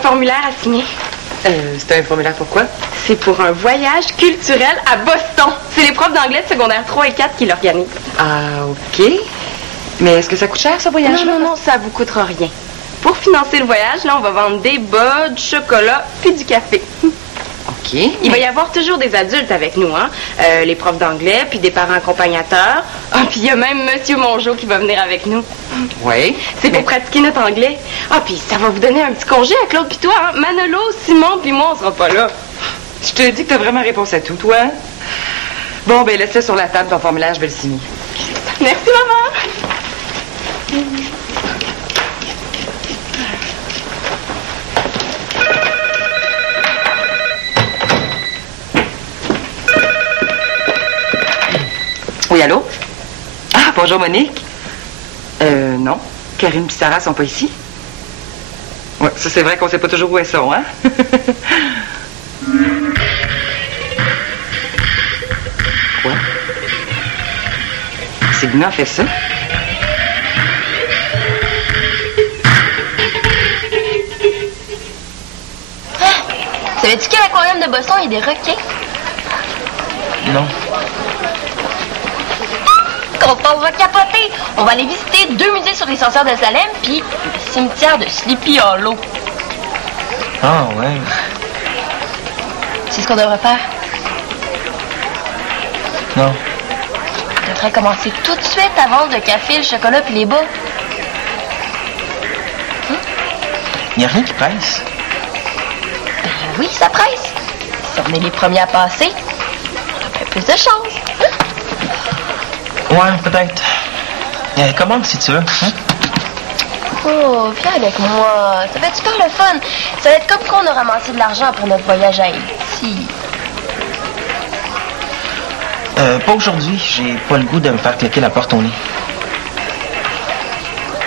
formulaire à signer. C'est un formulaire pour quoi? C'est pour un voyage culturel à Boston. C'est les profs d'anglais de secondaire 3 et 4 qui l'organisent. Ah, OK. Mais est-ce que ça coûte cher, ce voyage-là? Non, ça vous coûtera rien. Pour financer le voyage, là, on va vendre des bas, du chocolat, puis du café. OK. Il va y avoir toujours des adultes avec nous, hein. Les profs d'anglais, puis des parents accompagnateurs. Ah, puis il y a même Monsieur Mongeau qui va venir avec nous. Oui. C'est pour pratiquer notre anglais. Ah, puis ça va vous donner un petit congé à Claude puis toi, hein. Manolo, Simon, puis moi, on sera pas là. Je te dis que t'as vraiment réponse à tout, toi. Bon, ben laisse-le sur la table, ton formulaire, je vais le signer. Merci, maman. Oui, allô? Ah, bonjour, Monique. Non. Karine et Sarah sont pas ici. Ouais, ça, c'est vrai qu'on sait pas toujours où elles sont, hein? Quoi? Célina a fait ça? Savais-tu qu'à l'aquarium de Boston, il y a des requins? Non. Quand on va capoter, on va aller visiter 2 musées sur les sorcières de Salem, puis le cimetière de Sleepy Hollow. Ah, ouais. C'est ce qu'on devrait faire. Non. On devrait commencer tout de suite à vendre le café, le chocolat puis les bas. Il n'y a rien qui presse. Ben oui, ça presse. Si on est les premiers à passer, on a bien plus de chance. Ouais, peut-être. Commande si tu veux. Hein? Oh, viens avec moi. Ça va être super le fun. Ça va être comme quand on a ramassé de l'argent pour notre voyage à Haïti. Pas aujourd'hui. J'ai pas le goût de me faire claquer la porte au nez.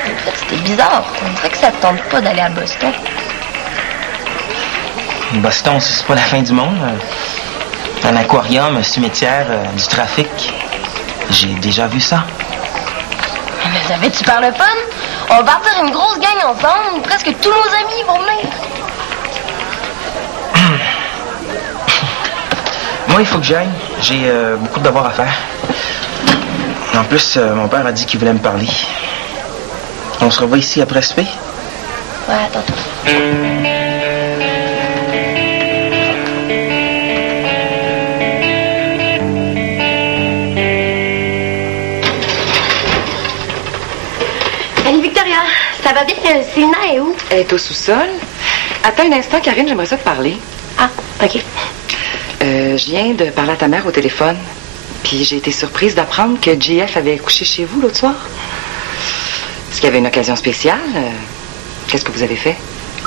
En fait, c'était bizarre. On dirait que ça te tente pas d'aller à Boston. Boston, c'est pas la fin du monde. Un aquarium, un cimetière, du trafic. J'ai déjà vu ça. Mais ça fait super le fun. On va partir une grosse gang ensemble. Presque tous nos amis vont venir. Moi, il faut que j'aille. J'ai beaucoup de devoirs à faire. En plus, mon père a dit qu'il voulait me parler. On se revoit ici après souper? Ouais, à tantôt. Salut Victoria, ça va bien? Célina est où? Elle est au sous-sol. Attends un instant, Karine, j'aimerais ça te parler. Ah, OK. Je viens de parler à ta mère au téléphone. Puis j'ai été surprise d'apprendre que JF avait couché chez vous l'autre soir. Est-ce qu'il y avait une occasion spéciale? Qu'est-ce que vous avez fait?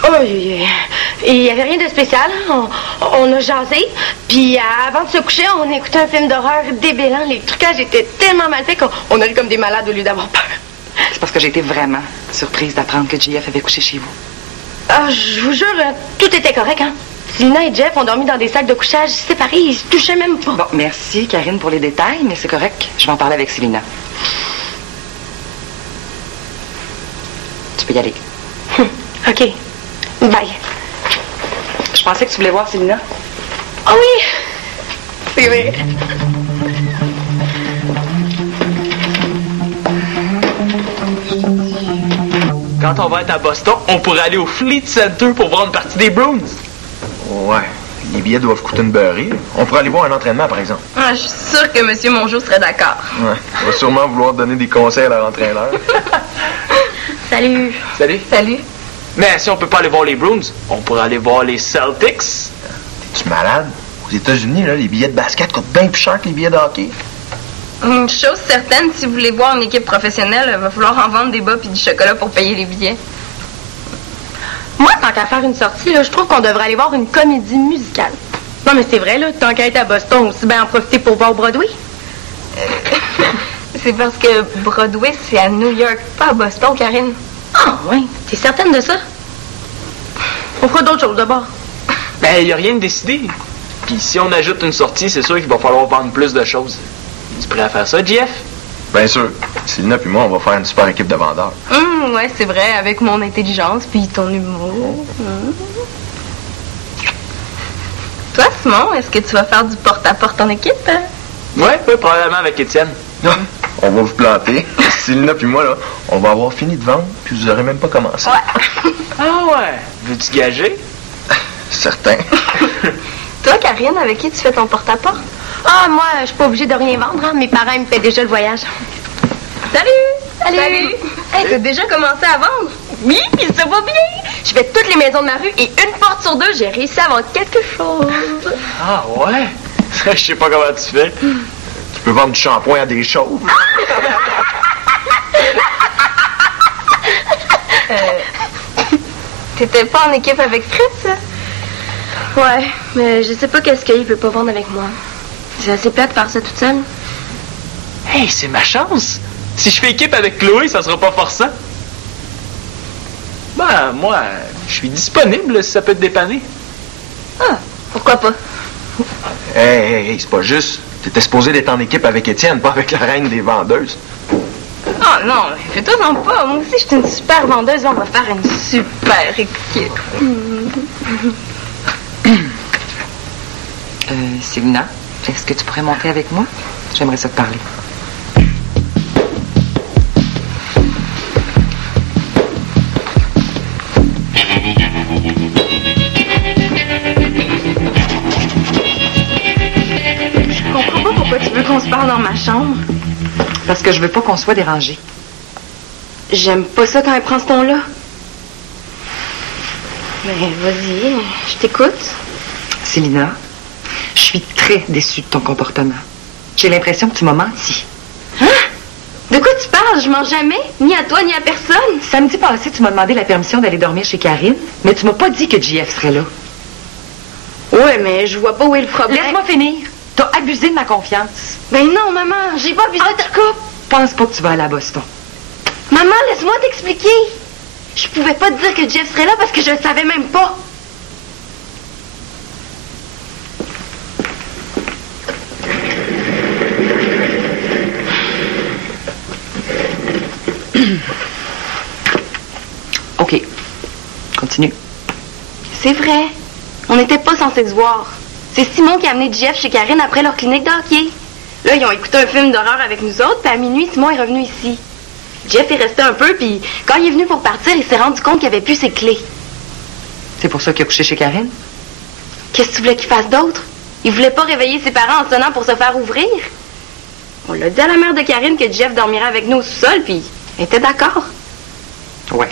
Oh, il y avait rien de spécial. On a jasé. Puis avant de se coucher, on a écouté un film d'horreur débilant. Les trucages étaient tellement mal faits qu'on a eu comme des malades au lieu d'avoir peur. C'est parce que j'ai été vraiment surprise d'apprendre que JF avait couché chez vous. Ah, je vous jure, tout était correct, hein? Célina et Jeff ont dormi dans des sacs de couchage séparés. Ils se touchaient même pas. Bon, merci, Karine, pour les détails, mais c'est correct. Je vais en parler avec Célina. Tu peux y aller. OK. Bye. Je pensais que tu voulais voir Célina. Oh oui! C'est vrai. Quand on va être à Boston, on pourrait aller au Fleet Center pour voir une partie des Bruins. Ouais. Les billets doivent coûter une beurrée. On pourrait aller voir un entraînement, par exemple. Ah, je suis sûre que M. Mongeau serait d'accord. Ouais. Il va sûrement vouloir donner des conseils à leur entraîneur. Salut. Salut. Salut. Mais si on peut pas aller voir les Bruins, on pourrait aller voir les Celtics. T'es-tu malade? Aux États-Unis, là, les billets de basket coûtent bien plus cher que les billets de hockey. Une chose certaine, si vous voulez voir une équipe professionnelle, il va falloir en vendre des bas puis du chocolat pour payer les billets. Moi, tant qu'à faire une sortie, là, je trouve qu'on devrait aller voir une comédie musicale. Non, mais c'est vrai, là, tant qu'à être à Boston, aussi bien en profiter pour voir Broadway. C'est parce que Broadway, c'est à New York, pas à Boston, Karine. Ah, oui. T'es certaine de ça? On fera d'autres choses d'abord. Ben, y a rien de décidé. Puis si on ajoute une sortie, c'est sûr qu'il va falloir vendre plus de choses. Tu prêt à faire ça, Jeff? Bien sûr. Célina puis moi, on va faire une super équipe de vendeurs. Ouais, c'est vrai, avec mon intelligence puis ton humour. Toi, Simon, est-ce que tu vas faire du porte-à-porte en équipe? Ouais, probablement avec Étienne. On va vous planter. Célina puis moi, là, on va avoir fini de vendre, puis vous aurez même pas commencé. Ouais. Ah ouais? Veux-tu gager? Certain. Toi, Karine, avec qui tu fais ton porte-à-porte? Ah, moi, je suis pas obligée de rien vendre. Hein. Mes parents, ils me paient déjà le voyage. Salut! Salut! Hey, t'as déjà commencé à vendre? Oui, puis ça va bien. Je fais toutes les maisons de ma rue et une porte sur deux, j'ai réussi à vendre quelque chose. Ah ouais? Je sais pas comment tu fais. Tu peux vendre du shampoing à des chauves. T'étais pas en équipe avec Fritz? Ouais, mais je sais pas qu'est-ce qu'il veut pas vendre avec moi. C'est assez plate de faire ça toute seule. Hey, c'est ma chance! Si je fais équipe avec Chloé, ça sera pas forçant. Ben, moi, je suis disponible si ça peut te dépanner. Ah, pourquoi pas? Hey, c'est pas juste. T'étais supposé d'être en équipe avec Étienne, pas avec la reine des vendeuses. Oh non, fais-toi non pas. Moi aussi, je suis une super vendeuse. On va faire une super équipe. Célina, est-ce que tu pourrais monter avec moi? J'aimerais ça te parler. Je comprends pas pourquoi tu veux qu'on se parle dans ma chambre. Parce que je veux pas qu'on soit dérangé. J'aime pas ça quand elle prend ce ton-là. Mais vas-y, je t'écoute. Célina, je suis très déçue de ton comportement. J'ai l'impression que tu m'as menti. Hein? De quoi tu parles? Je mens jamais, ni à toi, ni à personne. Samedi passé, tu m'as demandé la permission d'aller dormir chez Karine, mais tu m'as pas dit que JF serait là. Ouais, mais je vois pas où est le problème. Laisse-moi finir. T'as abusé de ma confiance. Ben non, maman, j'ai pas abusé de ta coupe. Pense pas que tu vas aller à Boston. Maman, laisse-moi t'expliquer. Je pouvais pas te dire que Jeff serait là parce que je le savais même pas. OK. Continue. C'est vrai. On n'était pas censés se voir. C'est Simon qui a amené Jeff chez Karine après leur clinique de hockey. Là, ils ont écouté un film d'horreur avec nous autres, puis à minuit, Simon est revenu ici. Jeff est resté un peu, puis quand il est venu pour partir, il s'est rendu compte qu'il avait plus ses clés. C'est pour ça qu'il a couché chez Karine? Qu'est-ce que tu voulais qu'il fasse d'autre? Il voulait pas réveiller ses parents en sonnant pour se faire ouvrir. On l'a dit à la mère de Karine que Jeff dormirait avec nous au sous-sol, puis elle était d'accord. Ouais.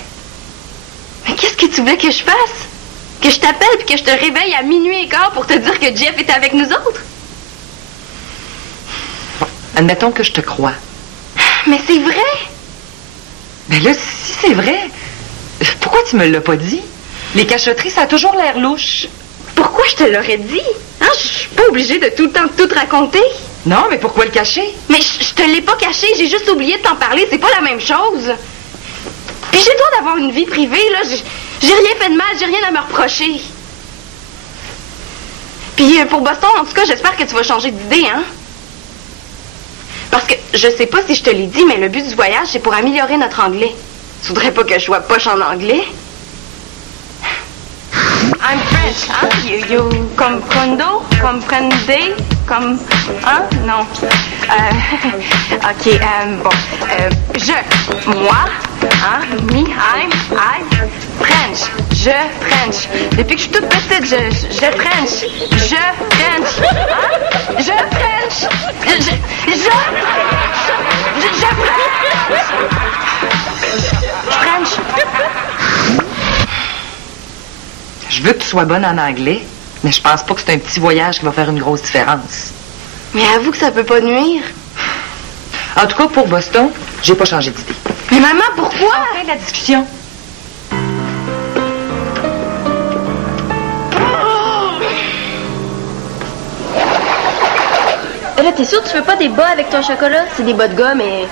Mais qu'est-ce que tu voulais que je fasse? Que je t'appelle puis que je te réveille à minuit et quart pour te dire que Jeff était avec nous autres? Bon, admettons que je te crois. Mais c'est vrai! Mais là, si c'est vrai, pourquoi tu me l'as pas dit? Les cachotteries, ça a toujours l'air louche. Pourquoi je te l'aurais dit? Hein? Je suis pas obligée de tout le temps tout raconter. Non, mais pourquoi le cacher? Mais je te l'ai pas caché, j'ai juste oublié de t'en parler, c'est pas la même chose. Puis j'ai le droit d'avoir une vie privée, là. J'ai rien fait de mal, j'ai rien à me reprocher. Puis pour Boston, en tout cas, j'espère que tu vas changer d'idée, hein? Parce que je sais pas si je te l'ai dit, mais le but du voyage, c'est pour améliorer notre anglais. Tu voudrais pas que je sois poche en anglais? I'm French, hein? You comprendo? Comprendez? Comme... Hein? Non. OK, bon. Je, moi, hein? Me, I, French. Je, French. Depuis que je suis toute petite, je French. Je, French. Hein? Je, French. Je French. Je veux que tu sois bonne en anglais, mais je pense pas que c'est un petit voyage qui va faire une grosse différence. Mais avoue que ça peut pas nuire. En tout cas, pour Boston, j'ai pas changé d'idée. Mais maman, pourquoi? On fait la discussion. Là, t'es sûre que tu veux pas des bas avec ton chocolat? C'est des bas de gars, mais...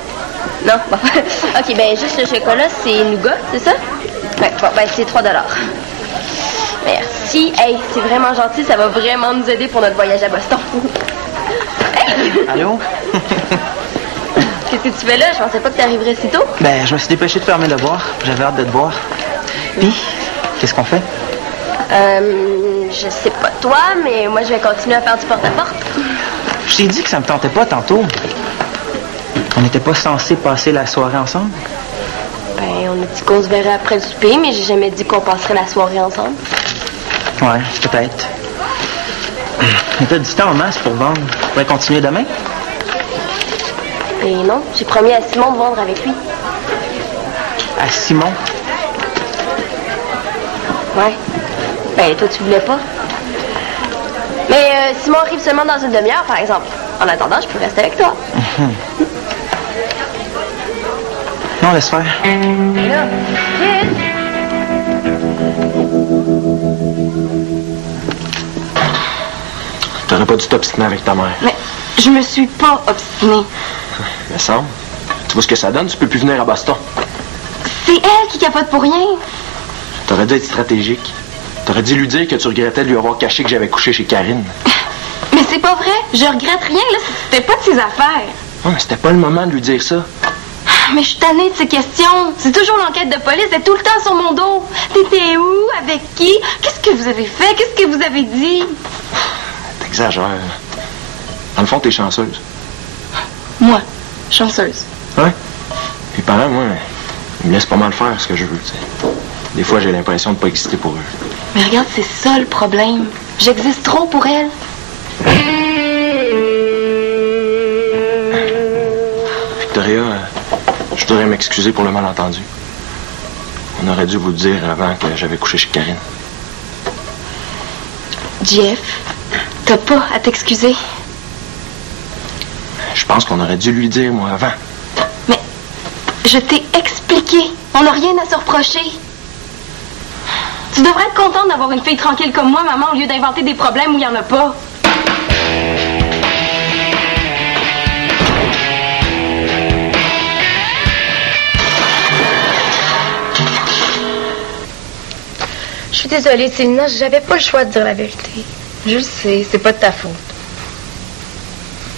Non, bon. OK, ben juste le chocolat, c'est nougat, c'est ça? Ouais, bon, ben c'est 3 $. Merci. Hey, c'est vraiment gentil, ça va vraiment nous aider pour notre voyage à Boston. Hey! Allô? Qu'est-ce que tu fais là? Je pensais pas que t'arriverais si tôt. Ben, je me suis dépêché de faire mes devoirs. J'avais hâte de te voir. Puis, qu'est-ce qu'on fait? Je sais pas toi, mais moi, je vais continuer à faire du porte-à-porte. Je t'ai dit que ça me tentait pas tantôt. On n'était pas censés passer la soirée ensemble? Ben, on a dit qu'on se verrait après le souper, mais j'ai jamais dit qu'on passerait la soirée ensemble. Ouais, peut-être. Mais t'as du temps en masse pour vendre. Tu pourrais continuer demain? Et non, j'ai promis à Simon de vendre avec lui. À Simon? Ouais. Ben, toi, tu voulais pas. Mais Simon arrive seulement dans une demi-heure, par exemple. En attendant, je peux rester avec toi. Non, laisse faire. Là, vite! T'aurais pas dû t'obstiner avec ta mère. Mais je me suis pas obstinée. Me semble. Tu vois ce que ça donne? Tu peux plus venir à Boston. C'est elle qui capote pour rien. T'aurais dû être stratégique. T'aurais dû lui dire que tu regrettais de lui avoir caché que j'avais couché chez Karine. Mais c'est pas vrai. Je regrette rien, là. C'était pas de ses affaires. Ouais, mais c'était pas le moment de lui dire ça. Mais je suis tannée de ces questions. C'est toujours l'enquête de police. C'est tout le temps sur mon dos. T'étais où? Avec qui? Qu'est-ce que vous avez fait? Qu'est-ce que vous avez dit? T'exagères. Dans le fond, t'es chanceuse. Moi, chanceuse. Ouais. Mes parents, moi, ils me laissent pas mal faire ce que je veux, tu sais. Des fois, j'ai l'impression de pas exister pour eux. Mais regarde, c'est ça le problème. J'existe trop pour elle. Victoria, je voudrais m'excuser pour le malentendu. On aurait dû vous le dire avant que j'avais couché chez Karine. Jeff, t'as pas à t'excuser. Je pense qu'on aurait dû lui dire, moi, avant. Mais je t'ai expliqué. On n'a rien à se reprocher. Tu devrais être contente d'avoir une fille tranquille comme moi, maman, au lieu d'inventer des problèmes où il n'y en a pas. Je suis désolée, Célina, j'avais pas le choix de dire la vérité. Je le sais, c'est pas de ta faute.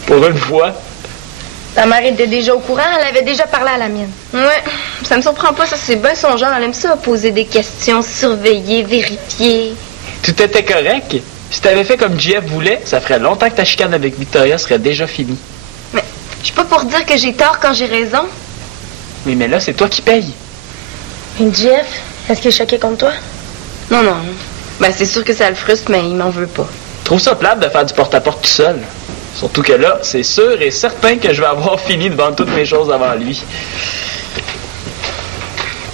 Pour une fois. Ta mère était déjà au courant, elle avait déjà parlé à la mienne. Ouais, ça me surprend pas, ça c'est bien son genre, elle aime ça, poser des questions, surveiller, vérifier. Tout était correct. Si t'avais fait comme JF voulait, ça ferait longtemps que ta chicane avec Victoria serait déjà finie. Mais je suis pas pour dire que j'ai tort quand j'ai raison. Oui, mais là, c'est toi qui payes. Et Jeff, est-ce qu'il est choqué contre toi? Non, non. Ben c'est sûr que ça le frustre, mais il m'en veut pas. Je trouve ça plate de faire du porte-à-porte tout seul. Surtout que là, c'est sûr et certain que je vais avoir fini de vendre toutes mes choses avant lui.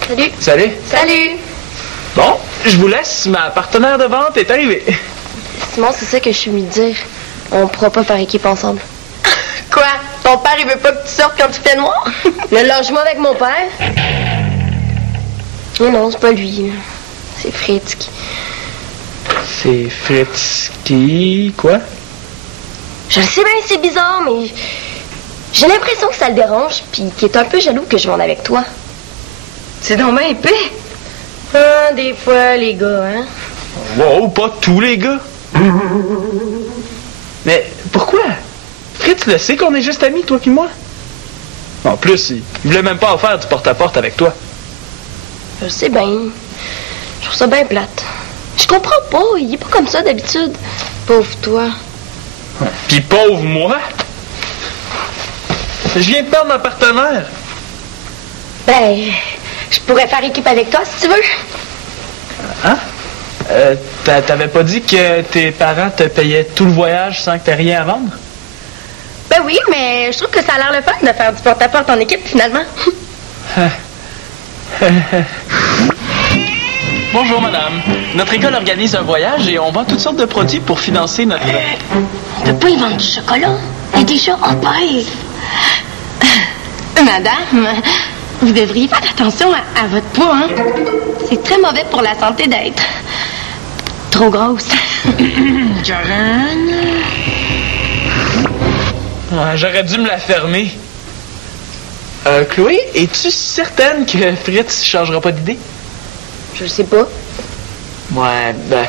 Salut. Salut. Salut. Bon, je vous laisse. Ma partenaire de vente est arrivée. Simon, c'est ça que je suis mis de dire. On pourra pas faire équipe ensemble. Quoi? Ton père, il veut pas que tu sortes quand tu fais noir? Le logement avec mon père? Mais non, c'est pas lui. C'est Fritz qui... C'est Fritz qui... quoi? Je le sais bien, c'est bizarre, mais... J'ai l'impression que ça le dérange, puis qu'il est un peu jaloux que je m'en avec toi. C'est donc bien épais. Ah, des fois, les gars, hein? Wow, pas tous les gars. Mais pourquoi? Fritz le sait qu'on est juste amis, toi puis moi. En plus, il voulait même pas en faire du porte-à-porte avec toi. Je le sais bien. Je trouve ça bien plate. Je comprends pas, il est pas comme ça d'habitude. Pauvre toi. Puis pauvre moi. Je viens de perdre ma partenaire. Ben, je pourrais faire équipe avec toi si tu veux. Hein? T'avais pas dit que tes parents te payaient tout le voyage sans que t'aies rien à vendre? Ben oui, mais je trouve que ça a l'air le fun de faire du porte-à-porte en équipe, finalement. Bonjour, madame. Notre école organise un voyage et on vend toutes sortes de produits pour financer notre... On peut pas y vendre du chocolat. Il est déjà en paix. Madame, vous devriez faire attention à votre poids, hein? C'est très mauvais pour la santé d'être trop grosse. Karen? J'aurais dû me la fermer. Chloé, es-tu certaine que Fritz changera pas d'idée? Je le sais pas. Ouais, ben,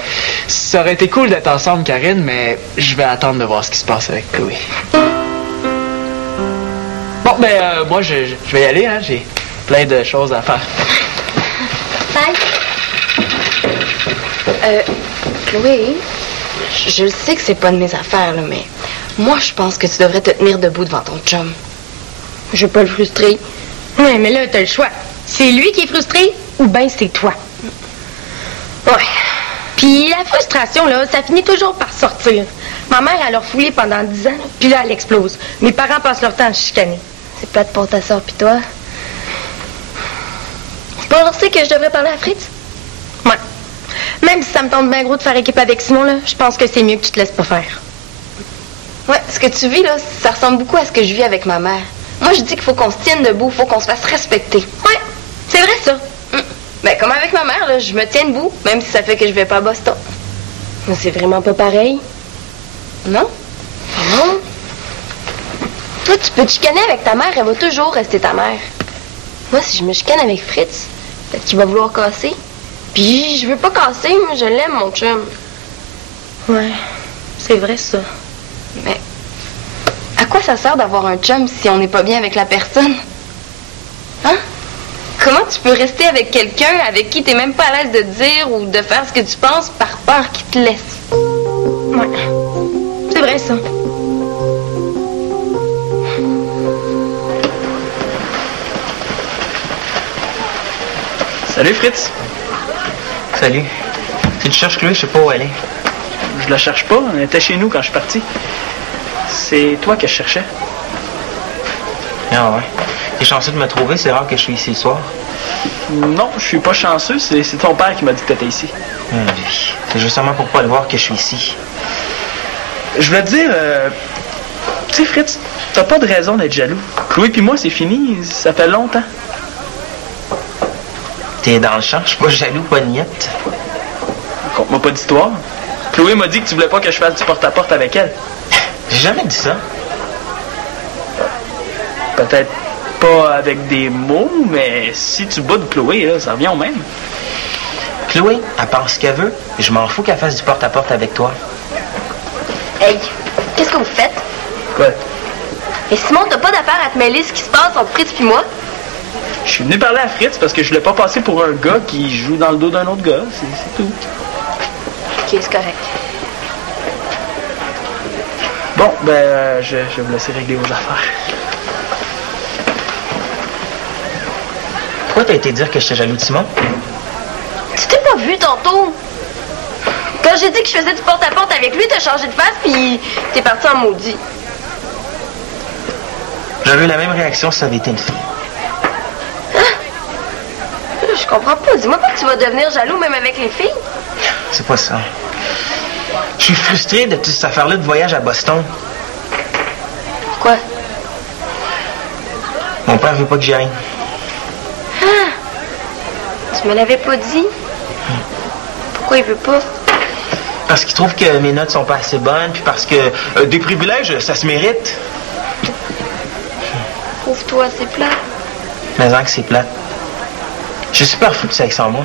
ça aurait été cool d'être ensemble, Karine, mais je vais attendre de voir ce qui se passe avec Chloé. Bon, ben, moi, je vais y aller, hein. J'ai plein de choses à faire. Bye. Chloé, je le sais que c'est pas de mes affaires, là, mais moi, je pense que tu devrais te tenir debout devant ton chum. Je veux pas le frustrer. Ouais, mais là, t'as le choix. C'est lui qui est frustré ou bien c'est toi. Ouais. Puis la frustration, là, ça finit toujours par sortir. Ma mère, elle a refoulé pendant 10 ans, puis là, elle explose. Mes parents passent leur temps à chicaner. C'est plate pour ta soeur pis toi. Tu penses que je devrais parler à Fritz? Ouais. Même si ça me tente bien gros de faire équipe avec Simon, là, je pense que c'est mieux que tu te laisses pas faire. Ouais, ce que tu vis, là, ça ressemble beaucoup à ce que je vis avec ma mère. Moi, je dis qu'il faut qu'on se tienne debout, faut qu'on se fasse respecter. Ouais, c'est vrai, ça. Ben, comme avec ma mère, là, je me tiens debout, même si ça fait que je vais pas à Boston. Mais c'est vraiment pas pareil. Non? Non. Toi, tu peux te chicaner avec ta mère, elle va toujours rester ta mère. Moi, si je me chicane avec Fritz, peut-être qu'il va vouloir casser. Puis, je veux pas casser, mais je l'aime, mon chum. Ouais, c'est vrai, ça. Mais à quoi ça sert d'avoir un chum si on n'est pas bien avec la personne? Hein? Comment tu peux rester avec quelqu'un avec qui t'es même pas à l'aise de dire ou de faire ce que tu penses par peur qu'il te laisse? Ouais, c'est vrai, ça. Salut, Fritz. Salut. Si tu cherches Chloé, je sais pas où elle est. Je la cherche pas, elle était chez nous quand je suis parti. C'est toi que je cherchais. Ah ouais. T'es chanceux de me trouver, c'est rare que je suis ici le soir. Non, je suis pas chanceux, c'est ton père qui m'a dit que t'étais ici. Oui. C'est justement pour pas le voir que je suis ici. Je voulais te dire, tu sais, Fritz, t'as pas de raison d'être jaloux. Chloé puis moi, c'est fini, ça fait longtemps. T'es dans le champ, je suis pas jaloux, pas de niette. Conte-moi pas d'histoire. Chloé m'a dit que tu voulais pas que je fasse du porte-à-porte avec elle. J'ai jamais dit ça. Peut-être pas avec des mots, mais si tu boudes Chloé, là, ça revient au même. Chloé, elle pense ce qu'elle veut, et je m'en fous qu'elle fasse du porte-à-porte avec toi. Hey, qu'est-ce que vous faites? Quoi? Et Simon, t'as pas d'affaire à te mêler ce qui se passe entre Fritz puis moi? Je suis venu parler à Fritz parce que je voulais pas passer pour un gars qui joue dans le dos d'un autre gars, c'est tout. Ok, c'est correct. Bon, ben, je vais vous laisser régler vos affaires. Pourquoi t'as été dire que j'étais jaloux de Simon? Tu t'es pas vu tantôt? Quand j'ai dit que je faisais du porte-à-porte avec lui, t'as changé de face puis t'es parti en maudit. J'avais eu la même réaction si ça avait été une fille. Je comprends pas. Dis-moi pas que tu vas devenir jaloux même avec les filles. C'est pas ça. Je suis frustré de toute cette affaire-là de voyage à Boston. Pourquoi? Mon père veut pas que j'y aille. Ah! Tu me l'avais pas dit? Pourquoi il veut pas? Parce qu'il trouve que mes notes sont pas assez bonnes, puis parce que des privilèges, ça se mérite. Trouve-toi, c'est plat. Mais que c'est plate. Je suis super fou que ça aille sans moi.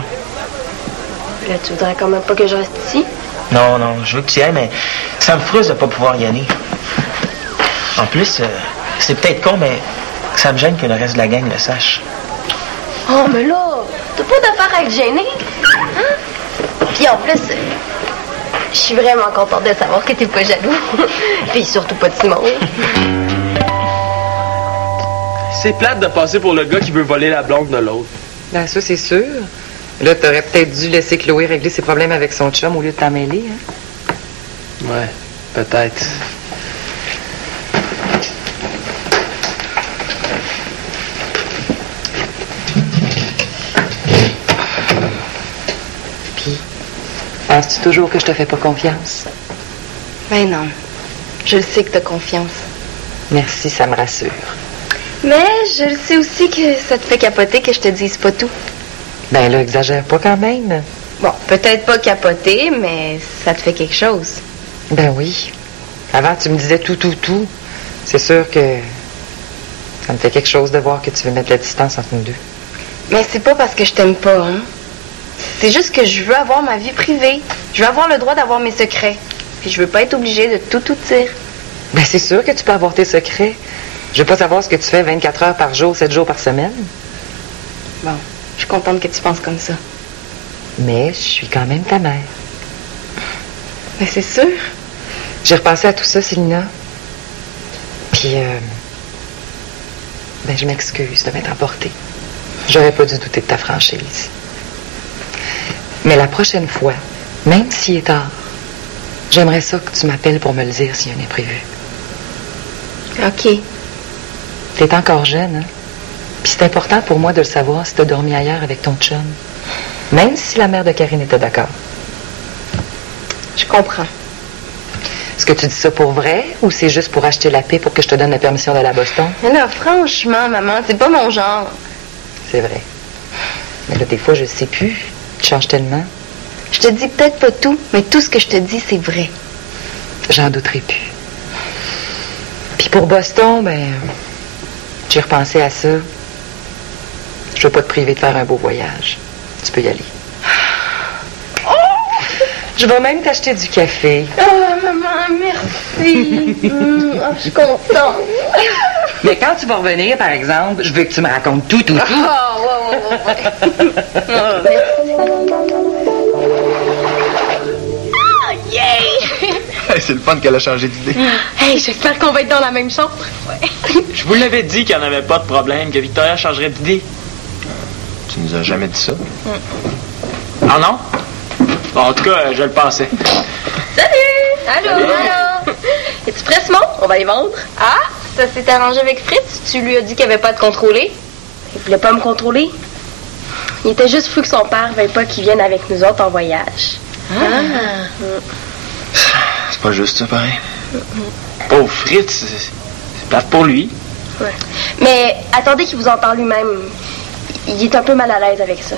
Là, tu voudrais quand même pas que je reste ici? Non, je veux que tu y ailles, mais ça me frustre de pas pouvoir y aller. En plus, c'est peut-être con, mais ça me gêne que le reste de la gang le sache. Oh, mais là, t'as pas d'affaire à être gêné. Hein? Puis en plus, je suis vraiment contente de savoir que t'es pas jaloux. Puis surtout pas de Simon. C'est plate de passer pour le gars qui veut voler la blonde de l'autre. Ben, ça, c'est sûr. Là, t'aurais peut-être dû laisser Chloé régler ses problèmes avec son chum au lieu de t'en mêler, hein? Ouais, peut-être. Puis, penses-tu toujours que je te fais pas confiance? Ben non. Je le sais que t'as confiance. Merci, ça me rassure. Mais je le sais aussi que ça te fait capoter que je te dise pas tout. Ben là, exagère pas quand même. Bon, peut-être pas capoter, mais ça te fait quelque chose. Ben oui. Avant, tu me disais tout. C'est sûr que ça me fait quelque chose de voir que tu veux mettre la distance entre nous deux. Mais c'est pas parce que je t'aime pas, hein. C'est juste que je veux avoir ma vie privée. Je veux avoir le droit d'avoir mes secrets. Puis je veux pas être obligée de tout dire. Ben c'est sûr que tu peux avoir tes secrets. Je veux pas savoir ce que tu fais 24 heures par jour, 7 jours par semaine. Bon, je suis contente que tu penses comme ça. Mais je suis quand même ta mère. Ben, c'est sûr. J'ai repensé à tout ça, Célina. Puis, ben, je m'excuse de m'être emportée. J'aurais pas dû douter de ta franchise. Mais la prochaine fois, même s'il est tard, j'aimerais ça que tu m'appelles pour me le dire s'il y a un imprévu. OK. T'es encore jeune, hein? Puis c'est important pour moi de le savoir si t'as dormi ailleurs avec ton chum. Même si la mère de Karine était d'accord. Je comprends. Est-ce que tu dis ça pour vrai ou c'est juste pour acheter la paix pour que je te donne la permission d'aller à Boston? Mais là, franchement, maman, c'est pas mon genre. C'est vrai. Mais là, des fois, je sais plus. Tu changes tellement. Je te dis peut-être pas tout, mais tout ce que je te dis, c'est vrai. J'en douterai plus. Puis pour Boston, ben, j'ai repensé à ça. Je veux pas te priver de faire un beau voyage. Tu peux y aller. Oh! Je vais même t'acheter du café. Oh, maman, merci. Je suis contente. Mais quand tu vas revenir, par exemple, je veux que tu me racontes tout. Oh, ouais. Oh, merci. Yay! Hey, c'est le fun qu'elle a changé d'idée. Hey, j'espère qu'on va être dans la même chambre. Ouais. Je vous l'avais dit qu'il n'y en avait pas de problème, que Victoria changerait d'idée. Tu nous as jamais dit ça. Ah non? Bon, en tout cas, je le pensais. Salut! Allô? Es-tu prêt, Simon? On va les vendre. Ah, ça s'est arrangé avec Fritz. Tu lui as dit qu'il n'y avait pas de contrôler. Il voulait pas me contrôler. Il était juste fou que son père ne veuille pas qu'il vienne avec nous autres en voyage. C'est pas juste ça, pareil. Pauvre Fritz, c'est plate pour lui. Ouais. Mais attendez qu'il vous en parle lui-même. Il est un peu mal à l'aise avec ça.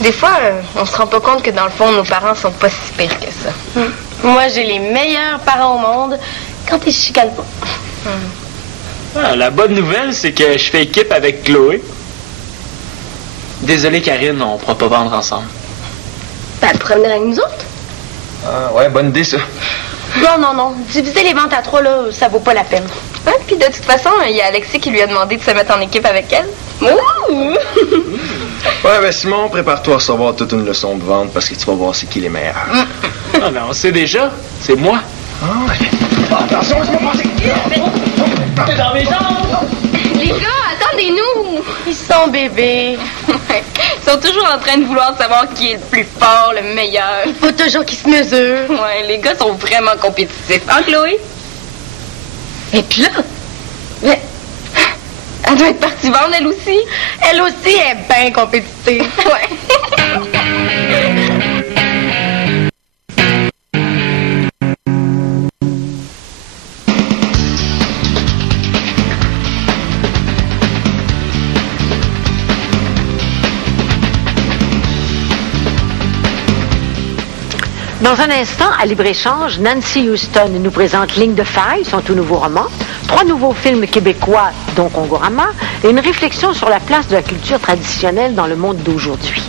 Des fois, on se rend pas compte que dans le fond, nos parents sont pas si pires que ça. Moi, j'ai les meilleurs parents au monde quand ils se chicanent pas. Ah, la bonne nouvelle, c'est que je fais équipe avec Chloé. Désolé, Karine, on pourra pas vendre ensemble. Ben, elle pourrait venir avec nous autres. Ah, ouais, bonne idée, ça. Non. Diviser les ventes à 3, là, ça vaut pas la peine. Ouais, puis de toute façon, il y a Alexis qui lui a demandé de se mettre en équipe avec elle. Ouh! Ouais, ben Simon, prépare-toi à recevoir toute une leçon de vente parce que tu vas voir c'est qui les meilleurs. Ah, ben on sait déjà, c'est moi. Ah, ouais. Attention, laisse-moi passer. T'es dans mes jambes! Les gars, attendez-nous! Ils sont bébés. Ils sont toujours en train de vouloir savoir qui est le plus fort, le meilleur. Il faut toujours qu'ils se mesurent. Ouais, les gars sont vraiment compétitifs. Hein, Chloé? Et puis là, Mais... Elle doit être partie vendre, elle aussi. elle aussi est bien compétitive. Ouais. Dans un instant, à Libre-Échange, Nancy Houston nous présente Ligne de faille, son tout nouveau roman, 3 nouveaux films québécois, dont Kongorama, et une réflexion sur la place de la culture traditionnelle dans le monde d'aujourd'hui.